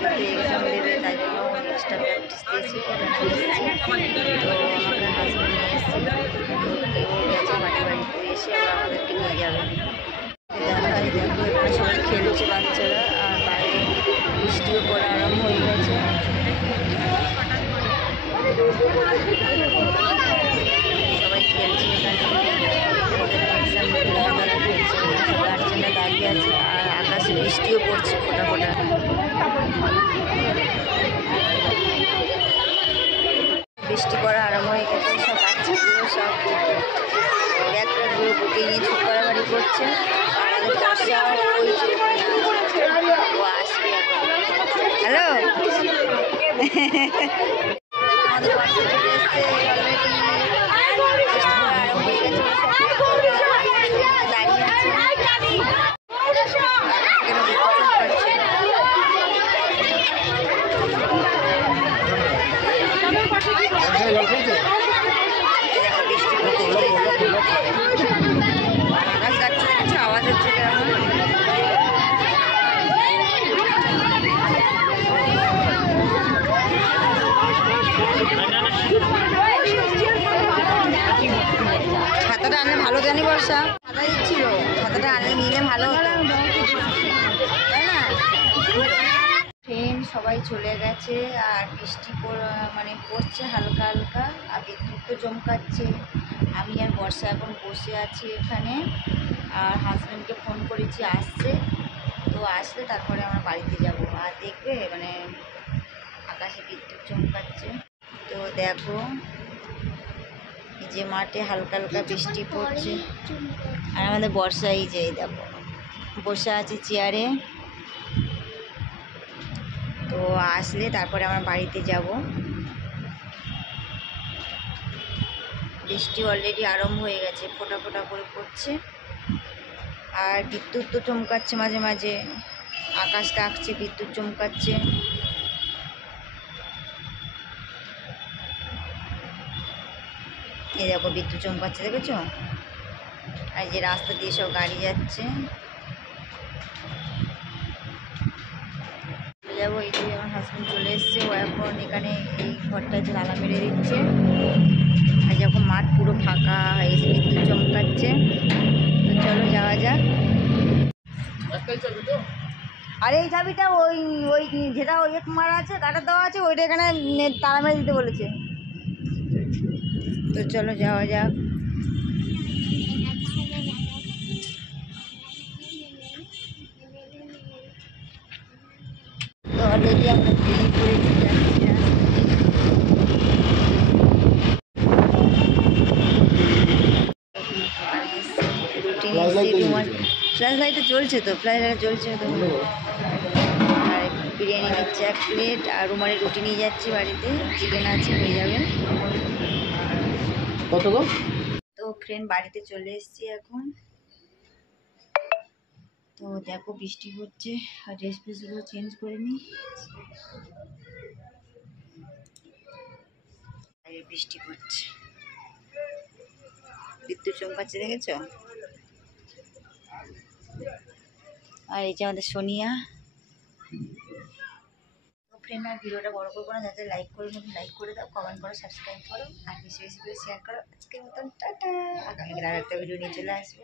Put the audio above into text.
Exam দেবে, তাই জন্য এক্সট্রা প্র্যাকটিস দিয়েছি। তো আমাদের হাজব্যান্ড নিয়ে এসেছে, ও গেছে মাটি বাড়িতে, এসে আবার আমাদেরকে নিয়ে যাবে। দেখাই দেখো এখানে সবাই খেলছে বাচ্চারা, আর বাইরে বৃষ্টিও পড়া আরম্ভ হয়ে গেছে। সবাই খেলছে এখানে, গার্জেনরা দাঁড়িয়ে আছে, আর আকাশে বৃষ্টিও পড়ছে ফোটা ফোটা। বৃষ্টি পড়া আরম্ভ হয়ে গেছে, সব বাচ্চাগুলো সব ব্যাগগুলো বুকে নিয়ে ছুট করাবাড়ি করছে। আমাদের বর্ষা ও আসবে এখন। হ্যালো, আমাদের বর্ষা চলে এসছে অলরেডি, বৃষ্টি পড়া আরম্ভ হয়ে গেছে, দাঁড়িয়ে আছে। আকাশ কাটছে, দেখছে আওয়াজ হচ্ছে কেমন। ছাতাটা আনলে ভালো জানি বর্ষা, ছাতা দিচ্ছিল, ছাতাটা আনলে নিলে ভালো হতো, তাই না? ট্রেন সবাই চলে গেছে, আর বৃষ্টি মানে পড়ছে হালকা হালকা, আর বিদ্যুৎ তো চমকাচ্ছে। আমি আর বর্ষা এখন বসে আছি এখানে, আর হাজব্যান্ডকে ফোন করেছি, আসছে। তো আসলে তারপরে আমরা বাড়িতে যাব। আর দেখবে মানে আকাশে বিদ্যুৎ চমকাচ্ছে। তো দেখো এই যে মাঠে হালকা হালকা বৃষ্টি পড়ছে, আর আমাদের বর্ষা এই যে দেখো বসে আছে চেয়ারে। তো আসলে তারপরে আমরা বাড়িতে যাব। বৃষ্টি অলরেডি আরম্ভ হয়ে গেছে, ফোঁটা ফোঁটা করে পড়ছে, আর বিদ্যুৎ তো চমকাচ্ছে মাঝে মাঝে, আকাশ ডাকছে, বিদ্যুৎ চমকাচ্ছে। এই দেখো বিদ্যুৎ চমকাচ্ছে, দেখেছো? আর যে রাস্তা দিয়ে সব গাড়ি যাচ্ছে। যাবো, এই যে আমার হাজব্যান্ড চলে এসছে, ও এখন এখানে এই ঘরটায় তালা মেরে দিচ্ছে। আর যখন মাঠ পুরো ফাঁকা হয়ে গেছে, বিদ্যুৎ চমকাচ্ছে। তো চলো যাওয়া যাক। আর এই চাবিটা ওই ওই যেটা ওই মারা আছে, কাটা দেওয়া আছে, ওইটা এখানে তালা মেরে দিতে বলেছে। তো চলো যাওয়া যাক। তো অলরেডি আমরা বেরিয়ে পড়েছি, যাচ্ছি ফ্ল্যাশ লাইটটা চলছে, তো ফ্ল্যাশ লাইট চলছে তো। আর বিরিয়ানি নিচ্ছে 1 প্লেট, আর রুমালি রুটি নিয়ে যাচ্ছি বাড়িতে, চিকেন আছে, হয়ে যাবে। কত গো? তো ফ্রেন্ড বাড়িতে চলে এসেছি এখন। তো দেখো বৃষ্টি হচ্ছে, আর ড্রেস ফ্রেসগুলো চেঞ্জ করে নিই। বৃষ্টি পড়ছে, বিদ্যুৎ চমকাচ্ছে, দেখেছো? আর এই যে আমাদের সোনিয়া। তো ফ্রেন্ড আর ভিডিওটা বড় করবো না, যাতে লাইক করে মতন লাইক করে দাও, কমেন্ট করো, সাবস্ক্রাইব করো, আর বেশি বেশি করে শেয়ার করো। আজকের মতন টাটা, আগামীকাল আর একটা ভিডিও নিয়ে চলে আসবো।